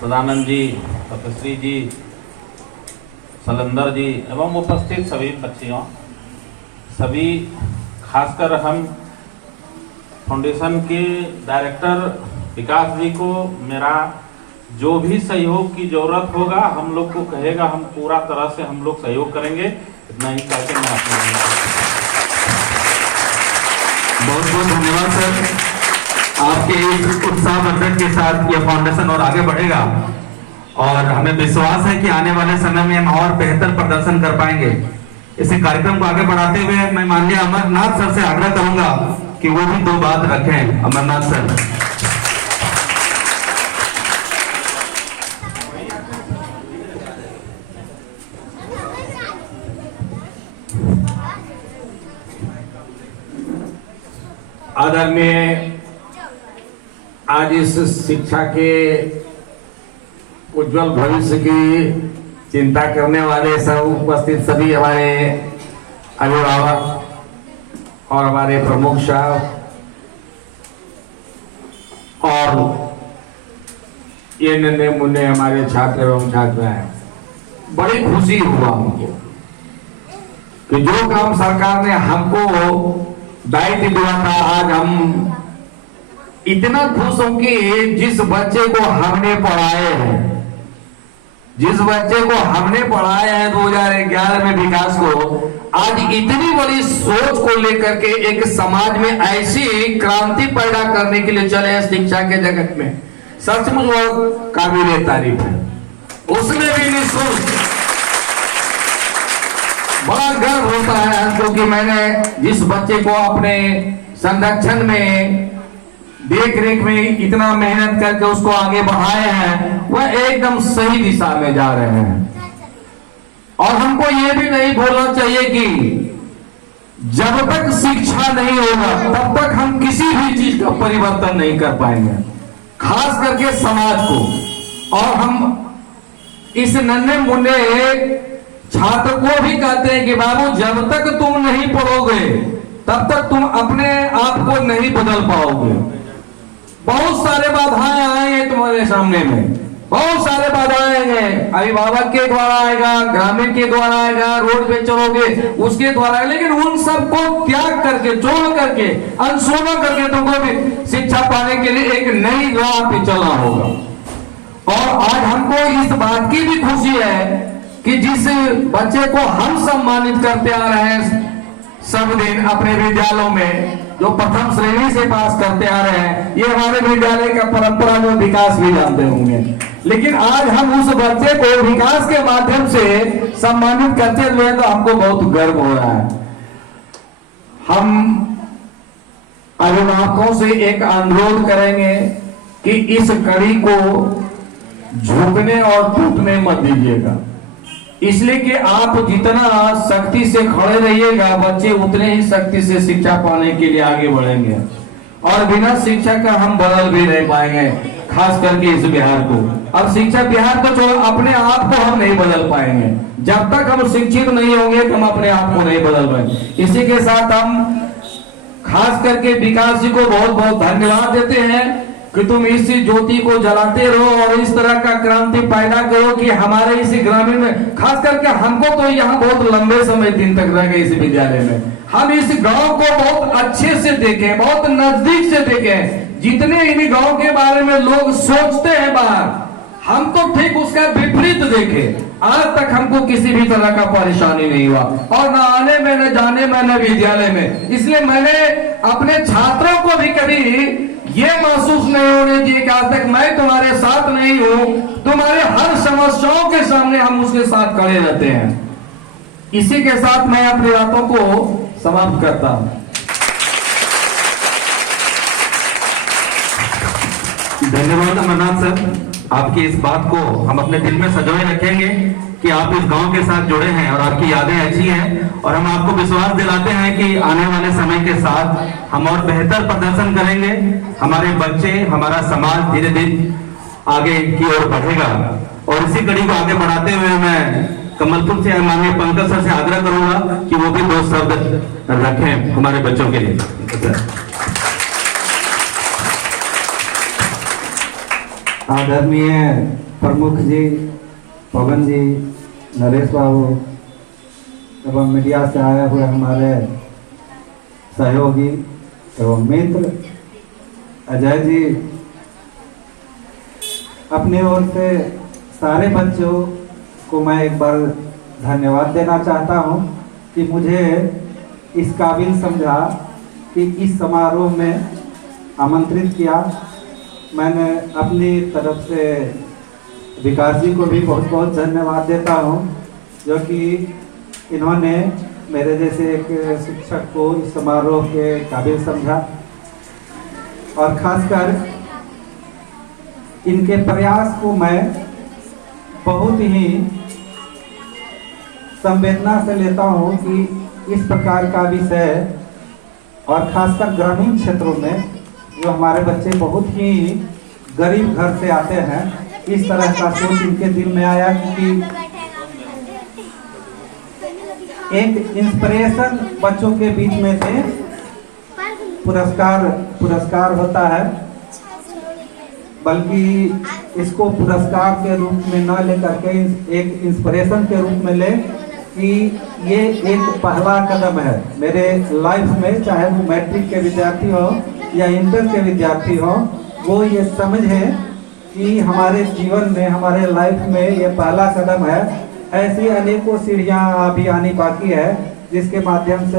सदानंद जी, तपस्वी जी, सलंदर जी एवं उपस्थित सभी बच्चियों, सभी खासकर हम फाउंडेशन के डायरेक्टर विकास जी को मेरा जो भी सहयोग की जरूरत होगा हम लोग को कहेगा, हम पूरा तरह से हम लोग सहयोग करेंगे। इतना ही कहकर मैं अपने बहुत बहुत धन्यवाद सर। आपके इस उत्साहवर्धक के साथ यह फाउंडेशन और आगे बढ़ेगा और हमें विश्वास है कि आने वाले समय में हम और बेहतर प्रदर्शन कर पाएंगे। इसी कार्यक्रम को आगे बढ़ाते हुए मैं माननीय अमरनाथ सर से आग्रह करूंगा कि वो भी 2 बात रखें। अमरनाथ सर। आदरणीय आज इस शिक्षा के उज्जवल भविष्य की चिंता करने वाले सब उपस्थित सभी हमारे अभिभावक और हमारे प्रमुख साहब और ये नन्हे मुन्ने हमारे छात्र एवं छात्राएं, बड़ी खुशी हुआ हमको कि जो काम सरकार ने हमको दायित्व दिया था, आज हम इतना खुश हूं कि जिस बच्चे को हमने पढ़ाए हैं, जिस बच्चे को हमने पढ़ाया है 2011 में विकास को, आज इतनी बड़ी सोच को लेकर के एक समाज में ऐसी क्रांति पैदा करने के लिए चले हैं शिक्षा के जगत में, सचमुच वो काबिल तारीफ है। उसमें भी निःशुल्क बड़ा गर्व होता है क्योंकि मैंने जिस बच्चे को अपने संरक्षण में देख रेख में इतना मेहनत करके उसको आगे बढ़ाए हैं, वह एकदम सही दिशा में जा रहे हैं। और हमको ये भी नहीं भूलना चाहिए कि जब तक शिक्षा नहीं होगा तब तक हम किसी भी चीज का परिवर्तन नहीं कर पाएंगे, खास करके समाज को। और हम इस नन्हे मुन्ने छात्र को भी कहते हैं कि बाबू जब तक तुम नहीं पढ़ोगे तब तक तुम अपने आप को नहीं बदल पाओगे। बहुत सारे बाधाएं आएंगे तुम्हारे सामने में, बहुत सारे बाधाएं आएंगे, अभिभावक के द्वारा आएगा, ग्रामीण के द्वारा आएगा, रोड पे चलोगे उसके द्वारा, लेकिन उन सबको त्याग करके, जोड़ करके, अनसुना करके तुमको भी शिक्षा पाने के लिए एक नई राह पे चलना होगा। और आज हमको इस बात की भी खुशी है कि जिस बच्चे को हम सम्मानित करते आ रहे हैं सब दिन अपने विद्यालयों में, जो प्रथम श्रेणी से पास करते आ रहे हैं, ये हमारे विद्यालय का परंपरा जो विकास भी जानते होंगे, लेकिन आज हम उस बच्चे को विकास के माध्यम से सम्मानित करते हुए तो हमको बहुत गर्व हो रहा है। हम अभिभावकों से एक अनुरोध करेंगे कि इस कड़ी को झुकने और टूटने मत दीजिएगा, इसलिए कि आप जितना शक्ति से खड़े रहिएगा बच्चे उतने ही शक्ति से शिक्षा पाने के लिए आगे बढ़ेंगे। और बिना शिक्षा का हम बदल भी नहीं पाएंगे, खास करके इस बिहार को। अब शिक्षा बिहार को छोड़ अपने आप को हम नहीं बदल पाएंगे, जब तक हम शिक्षित नहीं होंगे तो हम अपने आप को नहीं बदल पाएंगे। इसी के साथ हम खास करके विकास जी को बहुत बहुत धन्यवाद देते हैं कि तुम इस ज्योति को जलाते रहो और इस तरह का क्रांति पैदा करो कि हमारे इस ग्रामीण में, खास करके हमको तो यहाँ बहुत लंबे समय दिन तक रह गए इस विद्यालय में, हम इस गांव को बहुत अच्छे से देखें, बहुत नजदीक से देखें। जितने इन गांव के बारे में लोग सोचते हैं बाहर, हम तो ठीक उसका विपरीत देखे। आज तक हमको किसी भी तरह का परेशानी नहीं हुआ, और न आने में न जाने में न विद्यालय में। इसलिए मैंने अपने छात्रों को भी कभी ये महसूस नहीं होने दिए कि आज तक मैं तुम्हारे साथ नहीं हूं, तुम्हारे हर समस्याओं के सामने हम उसके साथ खड़े रहते हैं। इसी के साथ मैं अपनी बातों को समाप्त करता हूं। धन्यवाद अमरनाथ सर, आपकी इस बात को हम अपने दिल में सजोए रखेंगे कि आप इस गांव के साथ जुड़े हैं और आपकी यादें अच्छी हैं, और हम आपको विश्वास दिलाते हैं कि आने वाले समय के साथ हम और बेहतर प्रदर्शन करेंगे। हमारे बच्चे, हमारा समाज धीरे धीरे आगे की ओर बढ़ेगा। और इसी कड़ी को आगे बढ़ाते हुए मैं कमलपुर से माननीय पंकज सर से आग्रह करूंगा कि वो भी 2 शब्द रखें हमारे बच्चों के लिए। आदरणीय प्रमुख जी, पवन जी, नरेश बाबू एवं मीडिया से आए हुए हमारे सहयोगी एवं मित्र अजय जी, अपनी ओर से सारे बच्चों को मैं एक बार धन्यवाद देना चाहता हूं कि मुझे इस काबिल समझा कि इस समारोह में आमंत्रित किया। मैंने अपनी तरफ से विकास जी को भी बहुत बहुत धन्यवाद देता हूं, जो कि इन्होंने मेरे जैसे एक शिक्षक को इस समारोह के काबिल समझा और खासकर इनके प्रयास को मैं बहुत ही संवेदना से लेता हूं कि इस प्रकार का विषय और खासकर ग्रामीण क्षेत्रों में जो हमारे बच्चे बहुत ही गरीब घर से आते हैं, इस तरह का सोच इनके दिल में आया कि एक इंस्पिरेशन बच्चों के बीच में से पुरस्कार होता है, बल्कि इसको पुरस्कार के रूप में न लेकर के एक इंस्पिरेशन के रूप में ले कि ये एक पहला कदम है मेरे लाइफ में, चाहे वो मैट्रिक के विद्यार्थी हो या इंटर के विद्यार्थी हो, वो ये समझे कि हमारे जीवन में, हमारे लाइफ में ये पहला कदम है। ऐसी अनेकों सीढ़ियां अभी आनी बाकी है, जिसके माध्यम से